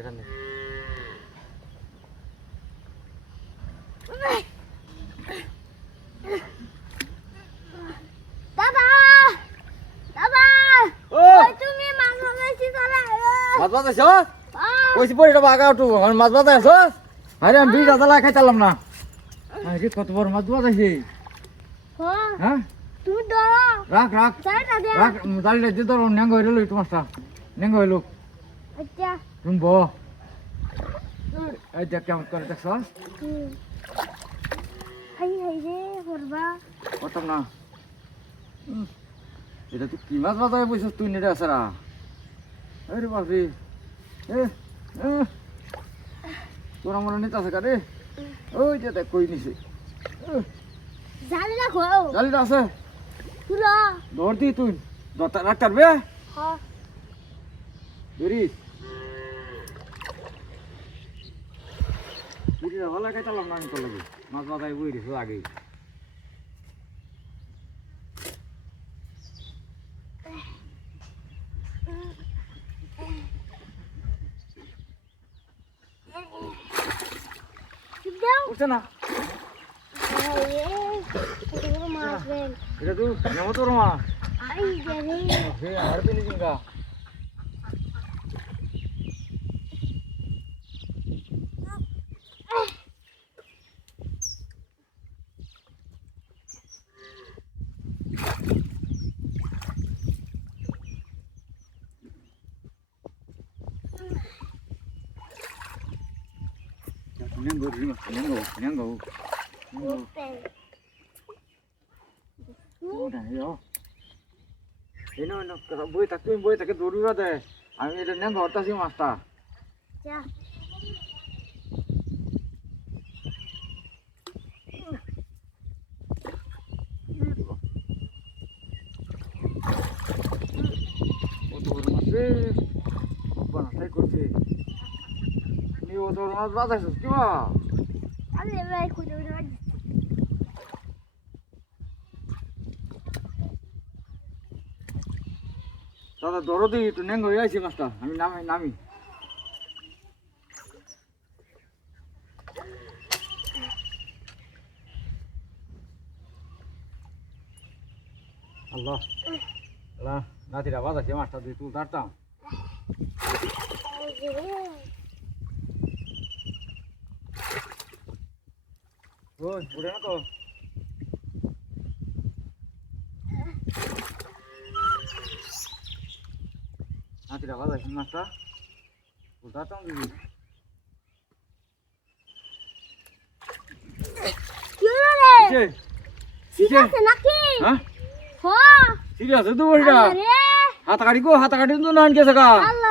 এখানে দাদা দাদা ও ওই তুমি মাছ বাজাইছি চলে মাছ বাজাইছ কইছি পড়ে এটা বাগা উঠু আমার মাছ বাজাইছ আরে আমি 20 টাকা খাইতালাম না আরে কত বড় মাছ বাজাইছি হ্যাঁ তুমি ধরো রাখ রাখ জায়গা দে রাখ দাঁড়িয়ে যে ধরো ন্যাঙ্গ হইল একটু মাছটা ন্যাঙ্গ হইল আচ্ছা তুমি ব এই দেখ কেমন করে দেখছ হাই হাই রে করবা করতাম না এটা তুই কি মাছ বাজায় বসছিস তুই নেড়ে আসারা আরে বাপরে তোরা মনে নিতে আছে কারে ওই যে দেখ কই নিছে জানি রাখো জালিটা আছে তুলো ধর দি তুই ডাক্তার বে হ্যাঁ বেরিস বিরিরা ভালো খাইতালাম না আমি তো লাগে মাছ বাজায় বই রেছে লাগে দাও উঠছে না মাছ বেন এটা তুই নেমো তোর মা আই জানি সে আর পেলি জিঙ্গা Nengo. Udah, yo. Ini kalau boy tak dulu ada. Ami ada nengo atas sih masta. যা Otor masih. Bana saya kursi. Ini otor mas batas cuma. আমি ভাই খুঁজে উঠে দাদা দরদি একটু নেঙ্গ হয়ে আছি মাছটা আমি নামি আল্লাহ আল্লাহ নাতিরা বাজাছে মাছটা দিয়ে তুল তারতাম ওই উঠে না তো নাতিরা বাজাছে মাছটা তুল তারতাম দিদি কি হলো রে কিসে ঠিক আছে নাকি হ্যাঁ হ্যাঁ ঠিক আছে তো বড়টা আরে হাত কাটি তো না আনকে সকা আল্লাহ